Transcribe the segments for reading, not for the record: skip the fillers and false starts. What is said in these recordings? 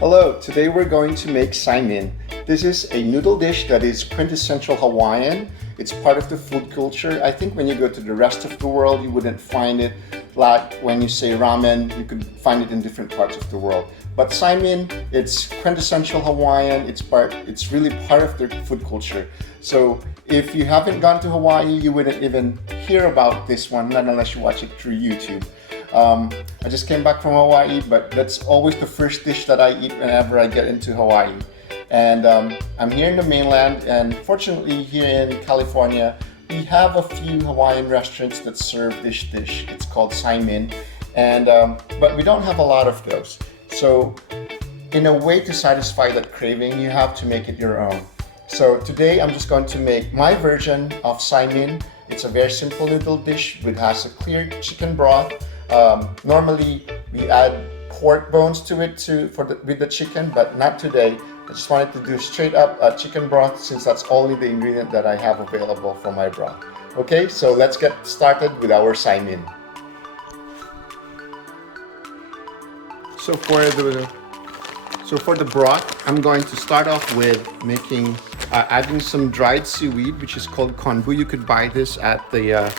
Hello, today we're going to make Saimin. This is a noodle dish that is quintessential Hawaiian. It's part of the food culture. I think when you go to the rest of the world, you wouldn't find it. Like when you say ramen, you could find it in different parts of the world. But Saimin, it's quintessential Hawaiian. It's really part of their food culture. So if you haven't gone to Hawaii, you wouldn't even hear about this one, not unless you watch it through YouTube. I just came back from Hawaii, but that's always the first dish that I eat whenever I get into Hawaii. And I'm here in the mainland, and fortunately here in California, we have a few Hawaiian restaurants that serve this dish. It's called Saimin, and but we don't have a lot of those. So in a way to satisfy that craving, you have to make it your own. So today I'm just going to make my version of Saimin. It's a very simple noodle dish which has a clear chicken broth. Normally we add pork bones to it with the chicken, but not today. I just wanted to do straight up chicken broth since that's only the ingredient that I have available for my broth. Okay, so let's get started with our Saimin. So for the broth, I'm going to start off with adding some dried seaweed, which is called konbu. You could buy this at the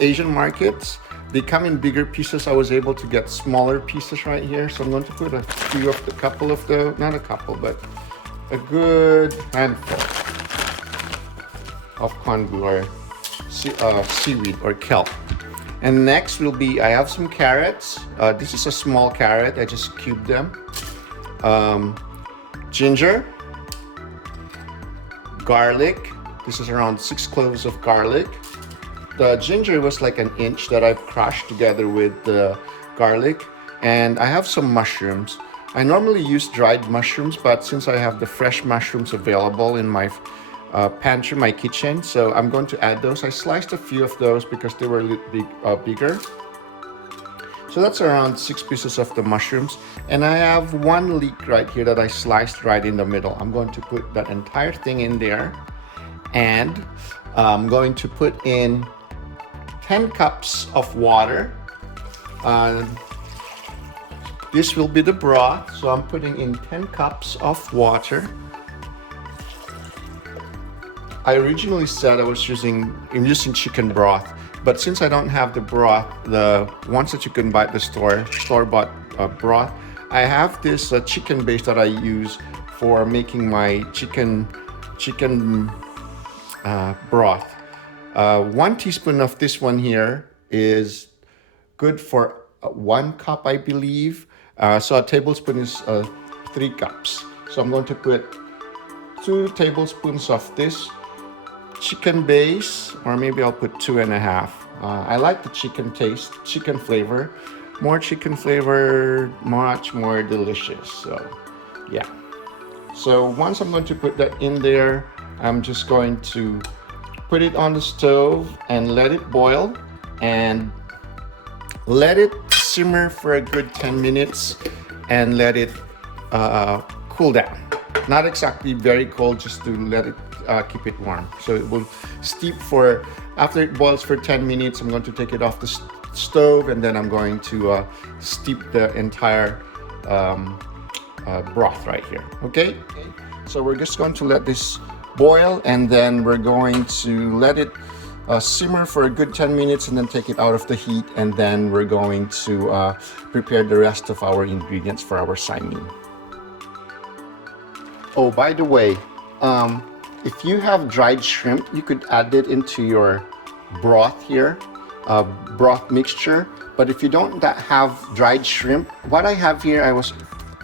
Asian markets. They come in bigger pieces. I was able to get smaller pieces right here. So I'm going to put a good handful of konbu or seaweed or kelp. And next will be, I have some carrots. This is a small carrot. I just cubed them. Ginger, garlic. This is around 6 cloves of garlic. The ginger was like an inch that I've crushed together with the garlic. And I have some mushrooms. I normally use dried mushrooms, but since I have the fresh mushrooms available in my pantry, my kitchen, so I'm going to add those. I sliced a few of those because they were a little bigger. So that's around 6 pieces of the mushrooms. And I have 1 leek right here that I sliced right in the middle. I'm going to put that entire thing in there. And I'm going to put in 10 cups of water. This will be the broth. So I'm putting in 10 cups of water. I originally said I'm using chicken broth. But since I don't have the broth, the ones that you can buy at the store-bought broth, I have this chicken base that I use for making my chicken broth. 1 teaspoon of this one here is good for 1 cup, I believe. So a tablespoon is 3 cups. So I'm going to put 2 tablespoons of this chicken base, or maybe I'll put 2.5. I like the chicken taste, chicken flavor. More chicken flavor, much more delicious. So yeah. So once I'm going to put that in there, I'm just going to put it on the stove and let it boil and let it simmer for a good 10 minutes and let it cool down. Not exactly very cold, just to let it keep it warm. So it will steep after it boils for 10 minutes, I'm going to take it off the stove and then I'm going to steep the entire broth right here. Okay? So we're just going to let this boil and then we're going to let it simmer for a good 10 minutes and then take it out of the heat, and then we're going to prepare the rest of our ingredients for our Saimin. Oh, by the way, if you have dried shrimp, you could add it into your broth here, broth mixture. But if you don't have dried shrimp, what I have here, I was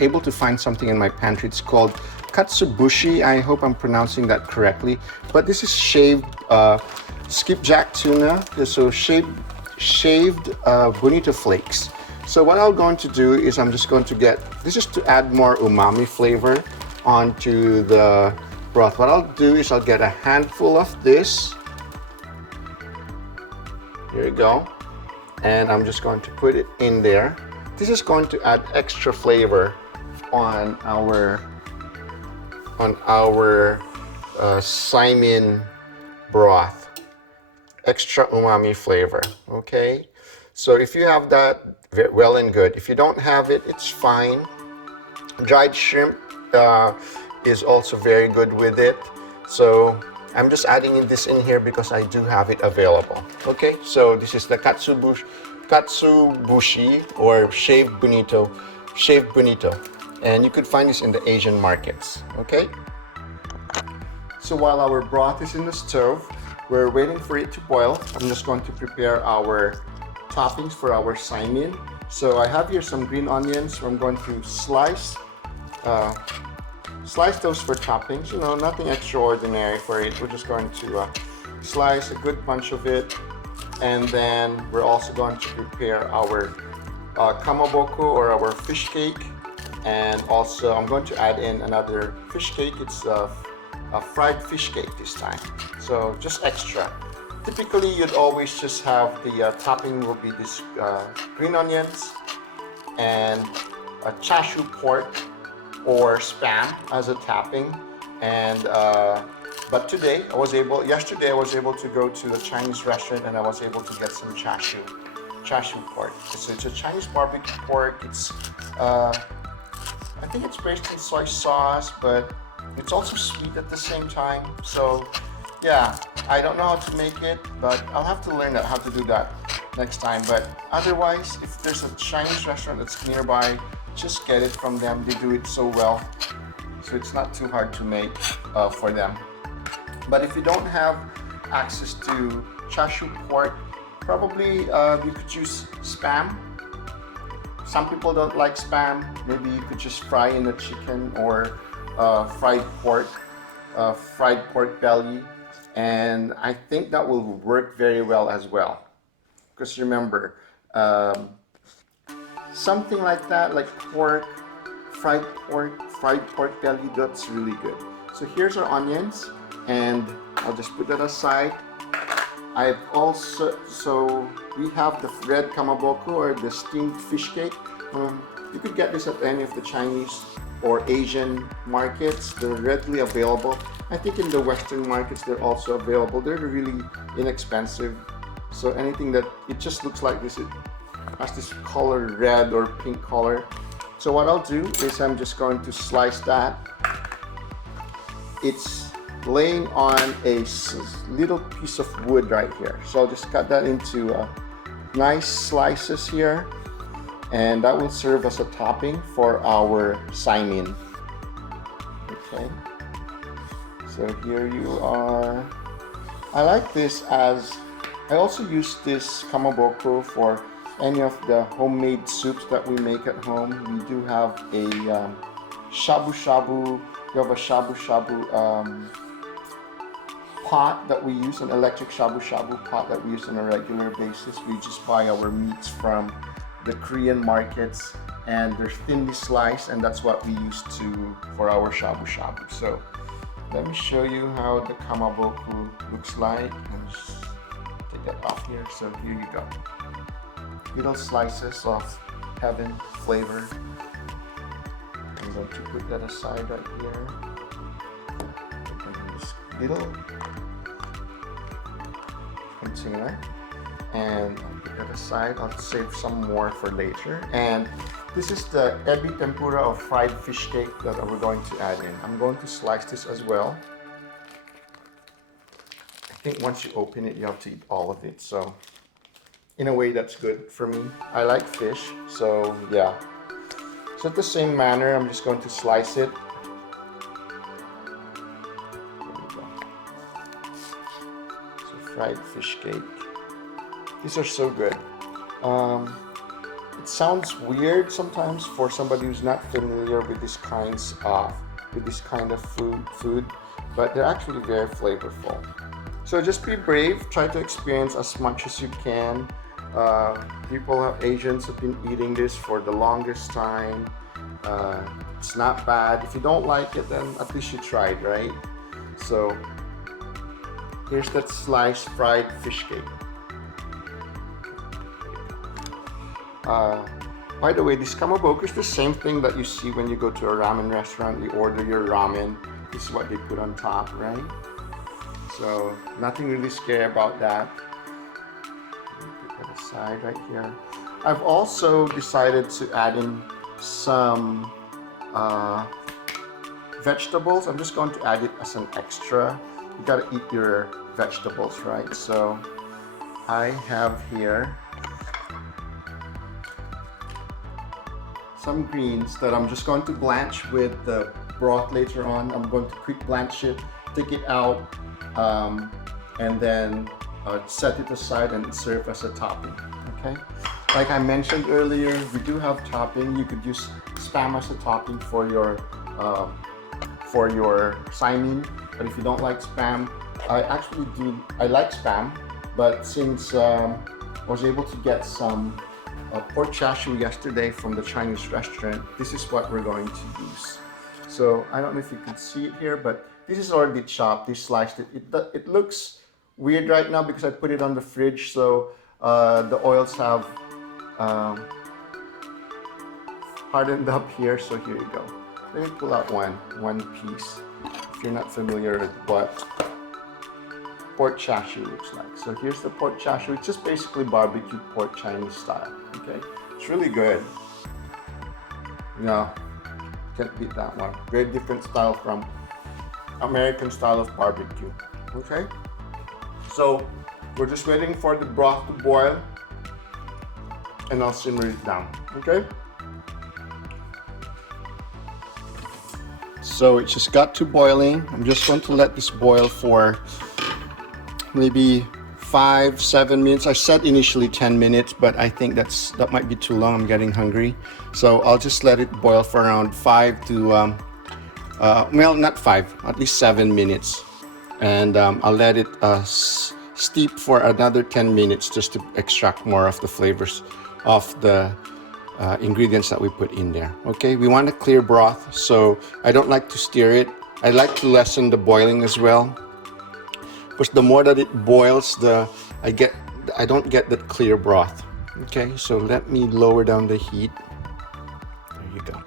able to find something in my pantry. It's called katsubushi. I hope I'm pronouncing that correctly. But this is shaved skipjack tuna. So shaved bonito flakes. So what I'm going to do is I'm just going to this is to add more umami flavor onto the broth. What I'll do is I'll get a handful of this. Here you go. And I'm just going to put it in there. This is going to add extra flavor on our Saimin broth. Extra umami flavor, okay? So if you have that, well and good. If you don't have it, it's fine. Dried shrimp is also very good with it. So I'm just adding this in here because I do have it available. Okay, so this is the katsubushi or shaved bonito, and you could find this in the Asian markets. Okay. So while our broth is in the stove, we're waiting for it to boil. I'm just going to prepare our toppings for our Saimin. So I have here some green onions. So I'm going to uh, slice those for toppings. You know, nothing extraordinary for it. We're just going to slice a good bunch of it, and then we're also going to prepare our kamaboko or our fish cake, and also I'm going to add in another fish cake. It's a fried fish cake this time, so just extra. Typically, you'd always just have the topping will be this green onions and a chashu pork or spam as a topping. And but yesterday I was able to go to a Chinese restaurant and I was able to get some chashu pork. So it's a Chinese barbecue pork. It's I think it's based in soy sauce, but it's also sweet at the same time. So yeah, I don't know how to make it, but I'll have to learn how to do that next time. But otherwise, if there's a Chinese restaurant that's nearby, just get it from them. They do it so well, so it's not too hard to make for them. But if you don't have access to chashu pork, probably you could use spam. Some people don't like spam. Maybe you could just fry in the chicken or fried pork belly, and I think that will work very well as well. Because remember, something like that, like fried pork belly, that's really good. So here's our onions, and I'll just put that aside. So we have the red kamaboko or the steamed fish cake. You could get this at any of the Chinese or Asian markets. They're readily available. I think in the Western markets they're also available. They're really inexpensive. So anything that it just looks like this, it has this color, red or pink color. So what I'll do is I'm just going to slice that. It's laying on a little piece of wood right here. So I'll just cut that into nice slices here, and that will serve as a topping for our Saimin. Okay, so here you are. I like this as I also use this kamaboko for any of the homemade soups that we make at home. We do have a shabu shabu. We have a shabu shabu pot that we use, an electric shabu shabu pot that we use on a regular basis. We just buy our meats from the Korean markets, and they're thinly sliced, and that's what we use for our shabu shabu. So let me show you how the kamaboko looks like. I'll just take that off here. So here you go. Little slices of heaven flavor. I'm going to put that aside right here. This little container, and I'll put that aside. I'll save some more for later. And this is the ebi tempura of fried fish cake that we're going to add in. I'm going to slice this as well. I think once you open it, you have to eat all of it. So in a way, that's good for me. I like fish, so yeah. So at the same manner, I'm just going to slice it. There we go. So fried fish cake. These are so good. It sounds weird sometimes for somebody who's not familiar with this kind of food, but they're actually very flavorful. So just be brave. Try to experience as much as you can. Asians have been eating this for the longest time. It's not bad. If you don't like it, then at least you tried, right? So here's that sliced fried fish cake. By the way, this kamaboko is the same thing that you see when you go to a ramen restaurant. You order your ramen. This is what they put on top, right? So nothing really scary about that. Put that aside right here. I've also decided to add in some uh, vegetables. I'm just going to add it as an extra. You gotta eat your vegetables, right? So I have here some greens that I'm just going to blanch with the broth later on. I'm going to quick blanch it, take it out, and then set it aside and serve as a topping. Okay. Like I mentioned earlier, we do have topping. You could use Spam as a topping for your Saimin. But if you don't like Spam, I like Spam, but since I was able to get some pork chashu yesterday from the Chinese restaurant, this is what we're going to use. So I don't know if you can see it here, but this is already chopped. They sliced it. It looks weird right now because I put it on the fridge, so the oils have hardened up here. So here you go. Let me pull out one piece. If you're not familiar with what pork chashu looks like. So here's the pork chashu. It's just basically barbecue pork Chinese style. Okay, it's really good. No, can't beat that one. Very different style from American style of barbecue. Okay, so we're just waiting for the broth to boil, and I'll simmer it down. Okay. So it just got to boiling. I'm just going to let this boil for maybe 5-7 minutes. I said initially 10 minutes, but I think that might be too long. I'm getting hungry. So I'll just let it boil for around 5 to, well, not 5, at least 7 minutes. And I'll let it steep for another 10 minutes just to extract more of the flavors of the ingredients that we put in there. Okay, we want a clear broth, so I don't like to stir it. I like to lessen the boiling as well, because the more that it boils, I don't get that clear broth. Okay, so let me lower down the heat. There you go.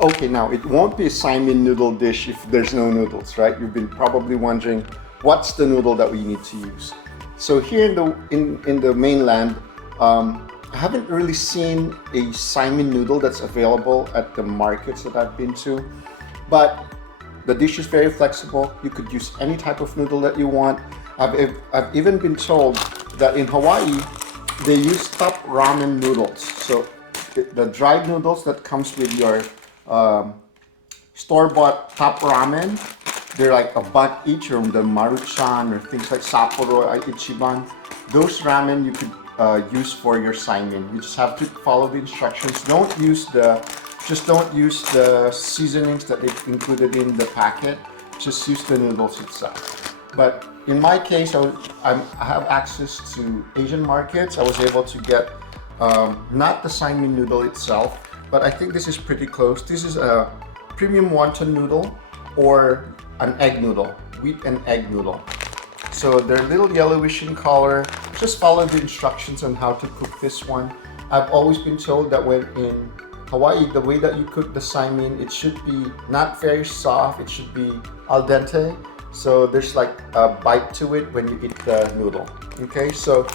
Okay, now it won't be a Saimin noodle dish if there's no noodles, right? You've been probably wondering, what's the noodle that we need to use? So here in the mainland, I haven't really seen a Saimin noodle that's available at the markets that I've been to, but the dish is very flexible. You could use any type of noodle that you want. I've even been told that in Hawaii, they use top ramen noodles. So the dried noodles that comes with your store-bought top ramen, they're like $1 each, or the Maruchan or things like Sapporo, Ichiban. Those ramen you could use for your Saimin. You just have to follow the instructions. Don't use the seasonings that they included in the packet. Just use the noodles itself. But in my case, I have access to Asian markets. I was able to get not the Saimin noodle itself, but I think this is pretty close. This is a premium wonton noodle or an egg noodle, wheat and egg noodle. So they're a little yellowish in color. Just follow the instructions on how to cook this one. I've always been told that when in Hawaii, the way that you cook the Saimin, it should be not very soft, it should be al dente. So there's like a bite to it when you eat the noodle. Okay, so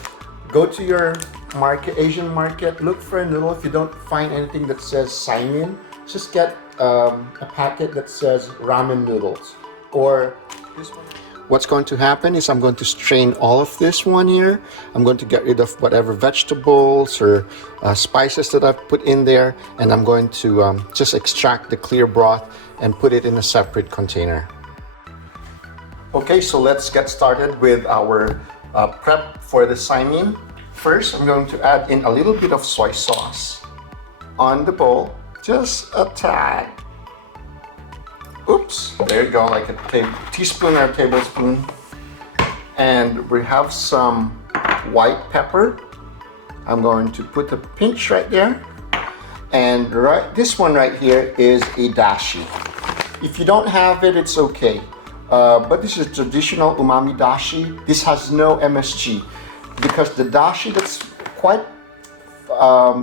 go to your market, Asian market, look for a noodle. If you don't find anything that says Saimin, just get a packet that says ramen noodles. Or this one. What's going to happen is I'm going to strain all of this one here. I'm going to get rid of whatever vegetables or spices that I've put in there, and I'm going to just extract the clear broth and put it in a separate container. Okay, so let's get started with our prep for the Saimin. First, I'm going to add in a little bit of soy sauce on the bowl, just a tad. Oops, there you go, like a teaspoon or a tablespoon. And we have some white pepper. I'm going to put a pinch right there. And this one right here is a dashi. If you don't have it, it's okay. But this is traditional umami dashi. This has no MSG, because the dashi that's quite,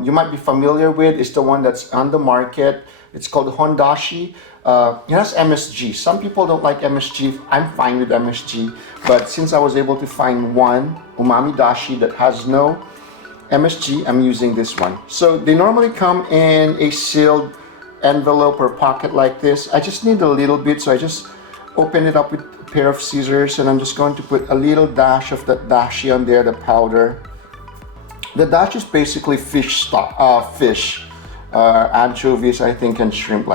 you might be familiar with, is the one that's on the market. It's called hondashi. It has MSG. Some people don't like MSG. I'm fine with MSG. But since I was able to find one umami dashi that has no MSG, I'm using this one. So they normally come in a sealed envelope or pocket like this. I just need a little bit, so I just open it up with a pair of scissors, and I'm just going to put a little dash of that dashi on there, the powder. The dash is basically fish stock, anchovies, I think, and shrimp.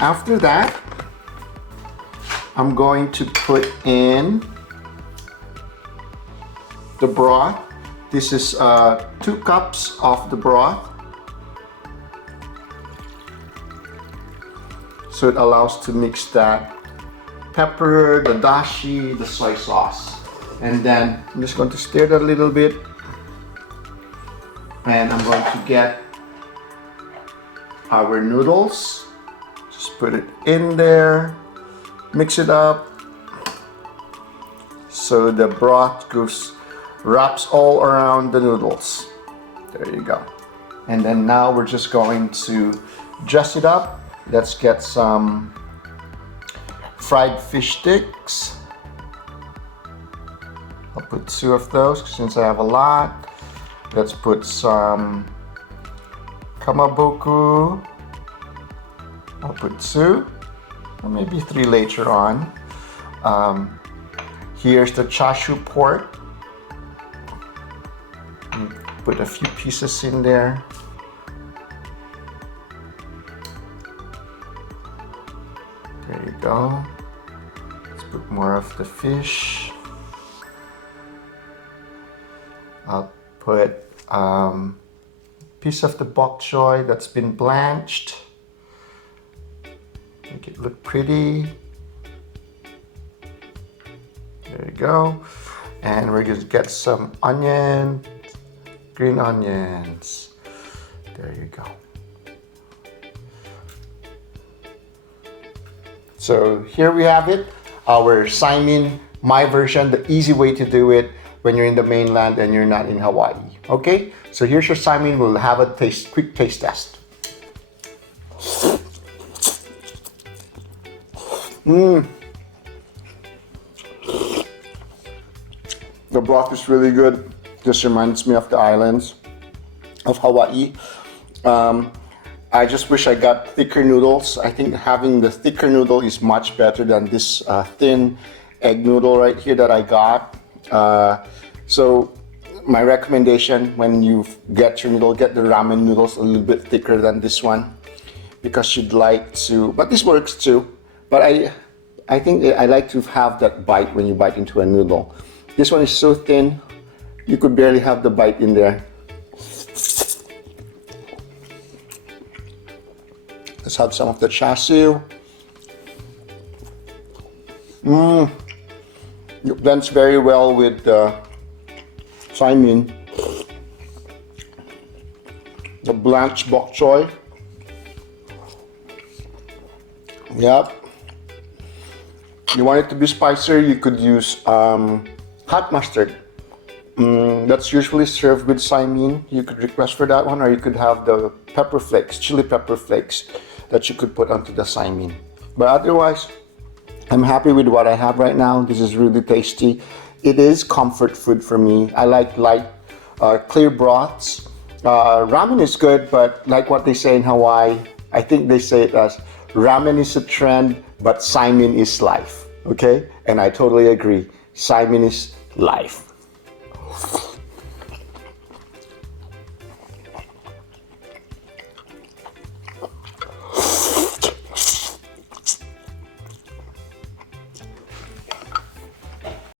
After that, I'm going to put in the broth. This is 2 cups of the broth. So it allows to mix that pepper, the dashi, the soy sauce. And then I'm just going to stir that a little bit. And I'm going to get our noodles. Just put it in there. Mix it up. So the broth wraps all around the noodles. There you go. And then now we're just going to dress it up. Let's get some fried fish sticks. I'll put 2 of those since I have a lot. Let's put some kamaboku. I'll put 2, or maybe 3 later on. Here's the chashu pork. Put a few pieces in there. There you go. Let's put more of the fish. I'll put a piece of the bok choy that's been blanched. Make it look pretty. There you go. And we're going to get some onion, green onions. There you go. So here we have it, our Saimin, my version, the easy way to do it when you're in the mainland and you're not in Hawaii. Okay, so here's your Saimin. We'll have a quick taste test. The broth is really good. This reminds me of the islands of Hawaii. I just wish I got thicker noodles. I think having the thicker noodle is much better than this thin egg noodle right here that I got. So my recommendation when you get your noodle, get the ramen noodles a little bit thicker than this one, because you'd like to, but this works too. But I think I like to have that bite when you bite into a noodle. This one is so thin, you could barely have the bite in there. Let's have some of the chashu. It blends very well with the Saimin. The blanched bok choy. Yep. You want it to be spicier, you could use hot mustard. That's usually served with Saimin. You could request for that one, or you could have the pepper flakes, chili pepper flakes that you could put onto the Saimin. But otherwise, I'm happy with what I have right now. This is really tasty. It is comfort food for me. I like light, clear broths. Ramen is good, but like what they say in Hawaii, I think they say it as ramen is a trend, but Saimin is life. Okay? And I totally agree. Saimin is life.